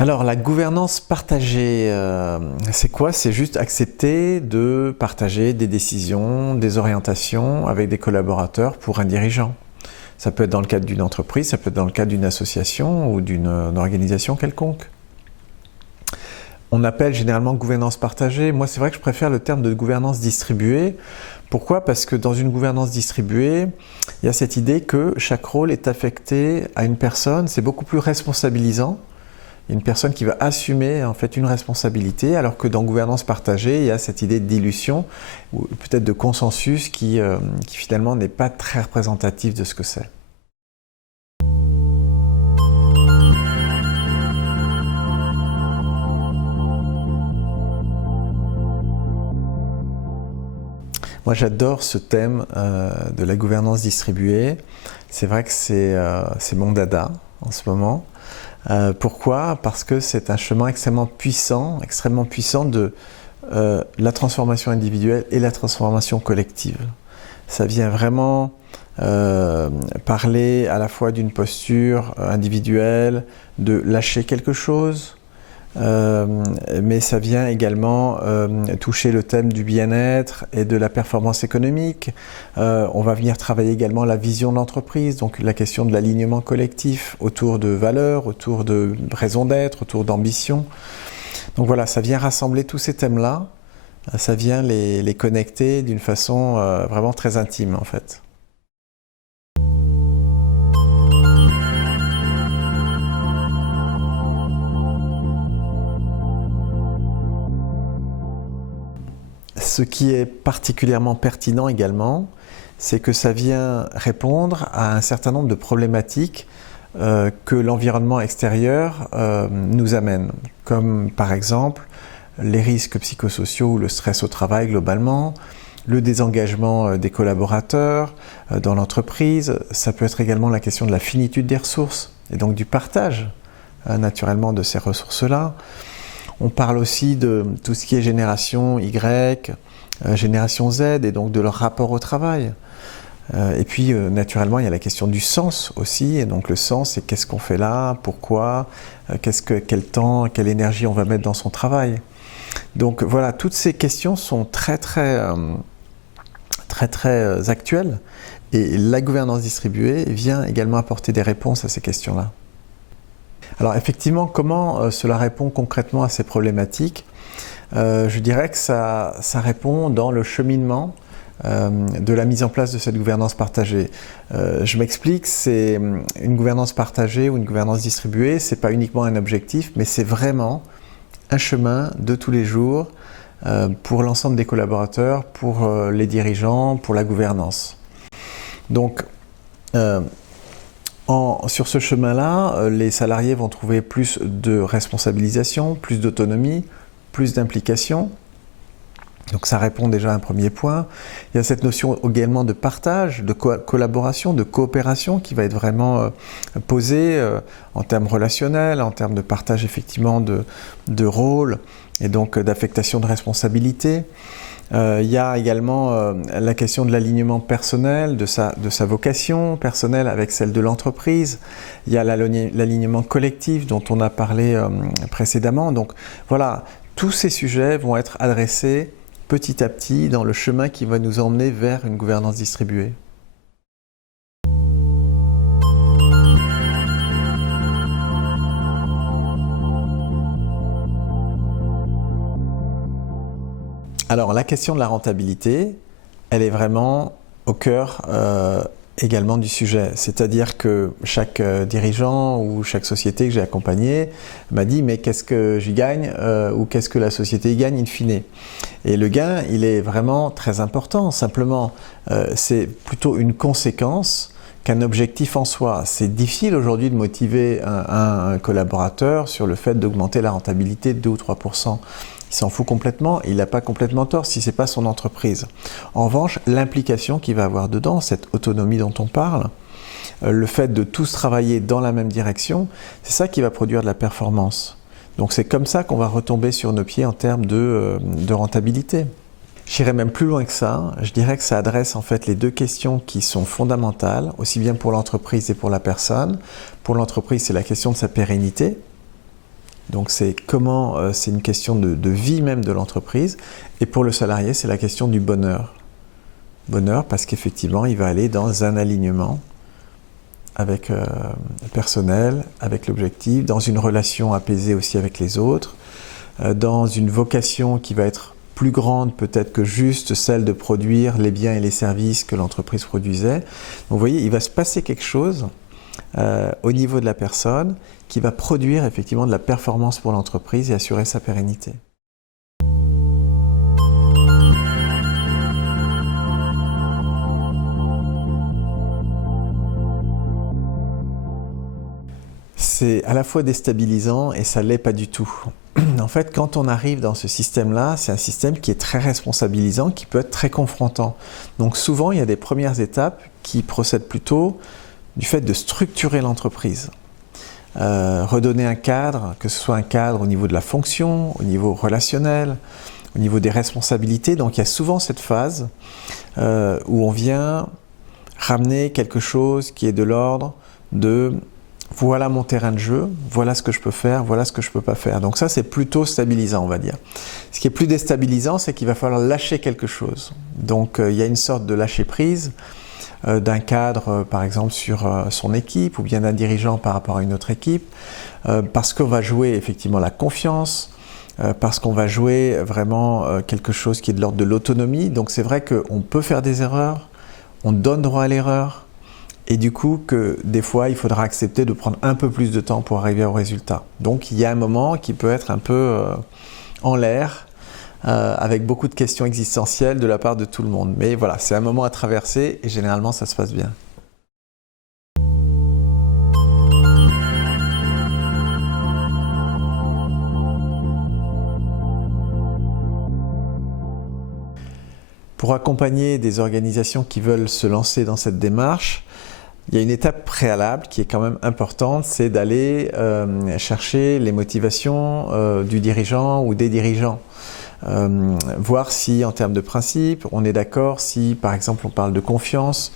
Alors la gouvernance partagée, c'est quoi? C'est juste accepter de partager des décisions, des orientations avec des collaborateurs pour un dirigeant. Ça peut être dans le cadre d'une entreprise, ça peut être dans le cadre d'une association ou d'une organisation quelconque. On appelle généralement gouvernance partagée. Moi, c'est vrai que je préfère le terme de gouvernance distribuée. Pourquoi? Parce que dans une gouvernance distribuée, il y a cette idée que chaque rôle est affecté à une personne. C'est beaucoup plus responsabilisant. Il y a une personne qui va assumer en fait une responsabilité, alors que dans gouvernance partagée, il y a cette idée de dilution ou peut-être de consensus qui finalement n'est pas très représentatif de ce que c'est. Moi, j'adore ce thème de la gouvernance distribuée. C'est vrai que c'est mon dada en ce moment. Pourquoi? Parce que c'est un chemin extrêmement puissant de la transformation individuelle et la transformation collective. Ça vient vraiment parler à la fois d'une posture individuelle, de lâcher quelque chose, mais ça vient également toucher le thème du bien-être et de la performance économique. On va venir travailler également la vision de l'entreprise, donc la question de l'alignement collectif autour de valeurs, autour de raison d'être, autour d'ambition. Donc voilà, ça vient rassembler tous ces thèmes-là, ça vient les connecter d'une façon vraiment très intime en fait. Ce qui est particulièrement pertinent également, c'est que ça vient répondre à un certain nombre de problématiques que l'environnement extérieur nous amène, comme par exemple les risques psychosociaux ou le stress au travail globalement, le désengagement des collaborateurs dans l'entreprise. Ça peut être également la question de la finitude des ressources et donc du partage naturellement de ces ressources-là. On parle aussi de tout ce qui est génération Y, génération Z et donc de leur rapport au travail. Et puis naturellement il y a la question du sens aussi, et donc le sens c'est qu'est-ce qu'on fait là, pourquoi, quel temps, quelle énergie on va mettre dans son travail. Donc voilà, toutes ces questions sont très actuelles, et la gouvernance distribuée vient également apporter des réponses à ces questions-là. Alors effectivement, comment cela répond concrètement à ces problématiques? Je dirais que ça répond dans le cheminement de la mise en place de cette gouvernance partagée. Je m'explique, c'est une gouvernance partagée ou une gouvernance distribuée, c'est pas uniquement un objectif, mais c'est vraiment un chemin de tous les jours pour l'ensemble des collaborateurs, pour les dirigeants, pour la gouvernance. Donc, sur ce chemin-là, les salariés vont trouver plus de responsabilisation, plus d'autonomie, plus d'implication. Donc ça répond déjà à un premier point. Il y a cette notion également de partage, de collaboration, de coopération qui va être vraiment posée en termes relationnels, en termes de partage effectivement de rôles et donc d'affectation de responsabilité. Il y a également la question de l'alignement personnel, de sa vocation personnelle avec celle de l'entreprise. Il y a l'alignement collectif dont on a parlé précédemment. Donc voilà, tous ces sujets vont être adressés petit à petit dans le chemin qui va nous emmener vers une gouvernance distribuée. Alors la question de la rentabilité, elle est vraiment au cœur également du sujet. C'est-à-dire que chaque dirigeant ou chaque société que j'ai accompagnée m'a dit mais qu'est-ce que j'y gagne ou qu'est-ce que la société y gagne in fine. Et le gain, il est vraiment très important. Simplement, c'est plutôt une conséquence qu'un objectif en soi. C'est difficile aujourd'hui de motiver un collaborateur sur le fait d'augmenter la rentabilité de 2 ou 3%. Il s'en fout complètement, il n'a pas complètement tort si ce n'est pas son entreprise. En revanche, l'implication qu'il va avoir dedans, cette autonomie dont on parle, le fait de tous travailler dans la même direction, c'est ça qui va produire de la performance. Donc c'est comme ça qu'on va retomber sur nos pieds en termes de rentabilité. J'irais même plus loin que ça, je dirais que ça adresse en fait les deux questions qui sont fondamentales, aussi bien pour l'entreprise et pour la personne. Pour l'entreprise, c'est la question de sa pérennité. Donc c'est comment, c'est une question de vie même de l'entreprise. Et pour le salarié, c'est la question du bonheur. Bonheur parce qu'effectivement, il va aller dans un alignement avec le personnel, avec l'objectif, dans une relation apaisée aussi avec les autres, dans une vocation qui va être plus grande peut-être que juste celle de produire les biens et les services que l'entreprise produisait. Donc vous voyez, il va se passer quelque chose au niveau de la personne qui va produire effectivement de la performance pour l'entreprise et assurer sa pérennité. C'est à la fois déstabilisant et ça ne l'est pas du tout. En fait, quand on arrive dans ce système-là, c'est un système qui est très responsabilisant, qui peut être très confrontant. Donc souvent, il y a des premières étapes qui procèdent plutôt du fait de structurer l'entreprise. Redonner un cadre, que ce soit un cadre au niveau de la fonction, au niveau relationnel, au niveau des responsabilités. Donc il y a souvent cette phase où on vient ramener quelque chose qui est de l'ordre de voilà mon terrain de jeu, voilà ce que je peux faire, voilà ce que je ne peux pas faire. Donc ça, c'est plutôt stabilisant, on va dire. Ce qui est plus déstabilisant, c'est qu'il va falloir lâcher quelque chose. Donc il y a une sorte de lâcher-prise d'un cadre, par exemple, sur son équipe, ou bien d'un dirigeant par rapport à une autre équipe, parce qu'on va jouer effectivement la confiance, parce qu'on va jouer vraiment quelque chose qui est de l'ordre de l'autonomie. Donc c'est vrai qu'on peut faire des erreurs, on donne droit à l'erreur, et du coup que des fois il faudra accepter de prendre un peu plus de temps pour arriver au résultat. Donc il y a un moment qui peut être un peu en l'air, avec beaucoup de questions existentielles de la part de tout le monde. Mais voilà, c'est un moment à traverser et généralement ça se passe bien. Pour accompagner des organisations qui veulent se lancer dans cette démarche, il y a une étape préalable qui est quand même importante, c'est d'aller chercher les motivations du dirigeant ou des dirigeants. Voir si en termes de principe, on est d'accord, si par exemple on parle de confiance,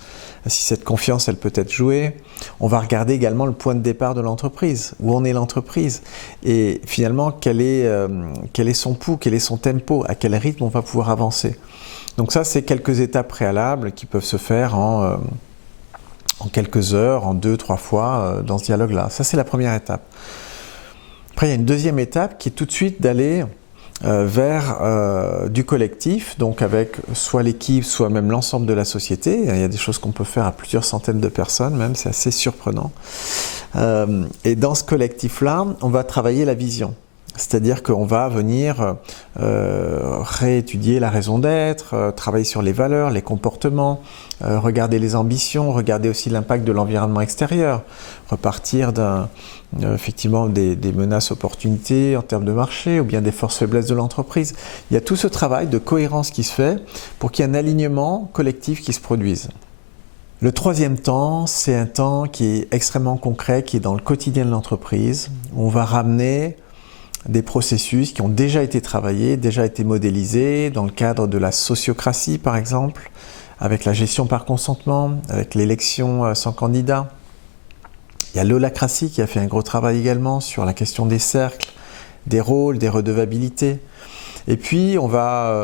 si cette confiance elle peut être jouée. On va regarder également le point de départ de l'entreprise, où en est l'entreprise et finalement quel est son pouls, quel est son tempo, à quel rythme on va pouvoir avancer. Donc ça c'est quelques étapes préalables qui peuvent se faire en quelques heures, en 2-3 fois dans ce dialogue-là. Ça c'est la première étape. Après il y a une deuxième étape qui est tout de suite d'aller vers du collectif, donc avec soit l'équipe, soit même l'ensemble de la société. Il y a des choses qu'on peut faire à plusieurs centaines de personnes, même, c'est assez surprenant. Et dans ce collectif-là, on va travailler la vision. C'est-à-dire qu'on va venir réétudier la raison d'être, travailler sur les valeurs, les comportements, regarder les ambitions, regarder aussi l'impact de l'environnement extérieur, repartir effectivement des menaces opportunités en termes de marché ou bien des forces faiblesses de l'entreprise. Il y a tout ce travail de cohérence qui se fait pour qu'il y ait un alignement collectif qui se produise. Le troisième temps, c'est un temps qui est extrêmement concret, qui est dans le quotidien de l'entreprise. On va ramener des processus qui ont déjà été travaillés, déjà été modélisés dans le cadre de la sociocratie par exemple, avec la gestion par consentement, avec l'élection sans candidat. Il y a l'holacratie qui a fait un gros travail également sur la question des cercles, des rôles, des redevabilités. Et puis on va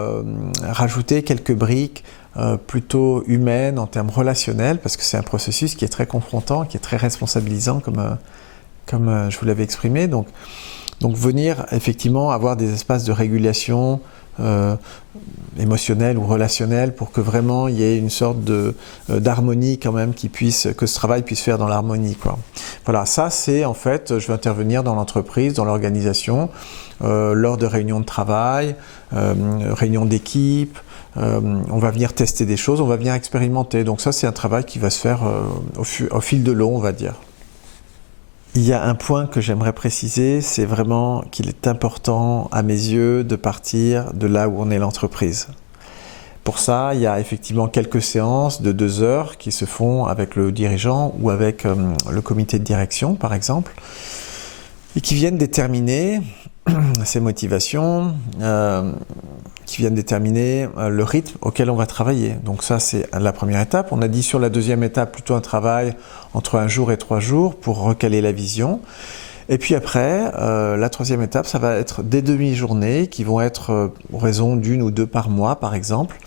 rajouter quelques briques plutôt humaines en termes relationnels, parce que c'est un processus qui est très confrontant, qui est très responsabilisant comme je vous l'avais exprimé. Donc venir effectivement avoir des espaces de régulation émotionnelle ou relationnelle pour que vraiment il y ait une sorte d'harmonie quand même que ce travail puisse faire dans l'harmonie, quoi. Voilà, ça c'est en fait, je vais intervenir dans l'entreprise, dans l'organisation, lors de réunions de travail, réunions d'équipe, on va venir tester des choses, on va venir expérimenter. Donc ça c'est un travail qui va se faire au fil de l'eau, on va dire. Il y a un point que j'aimerais préciser, c'est vraiment qu'il est important à mes yeux de partir de là où on est l'entreprise. Pour ça, il y a effectivement quelques séances de 2 heures qui se font avec le dirigeant ou avec le comité de direction par exemple, et qui viennent déterminer ces motivations, qui viennent déterminer le rythme auquel on va travailler. Donc ça c'est la première étape. On a dit sur la deuxième étape plutôt un travail entre 1 jour et 3 jours pour recaler la vision. Et puis après, la troisième étape, ça va être des demi-journées qui vont être en raison d'une ou deux par mois, par exemple,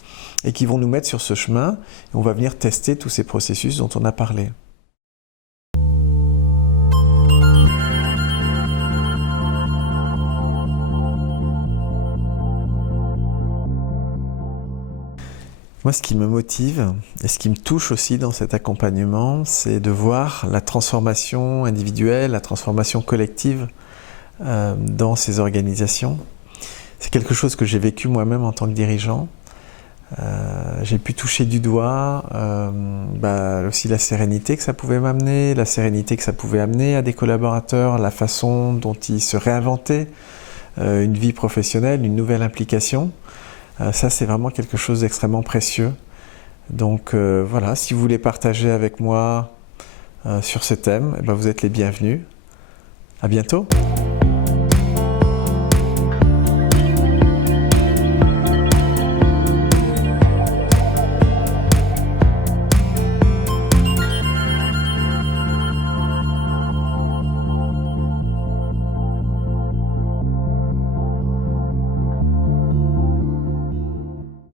et qui vont nous mettre sur ce chemin. Et on va venir tester tous ces processus dont on a parlé. Moi, ce qui me motive et ce qui me touche aussi dans cet accompagnement, c'est de voir la transformation individuelle, la transformation collective dans ces organisations. C'est quelque chose que j'ai vécu moi-même en tant que dirigeant. J'ai pu toucher du doigt aussi la sérénité que ça pouvait m'amener, la sérénité que ça pouvait amener à des collaborateurs, la façon dont ils se réinventaient, une vie professionnelle, une nouvelle implication. Ça, c'est vraiment quelque chose d'extrêmement précieux. Donc voilà, si vous voulez partager avec moi sur ce thème, vous êtes les bienvenus. À bientôt.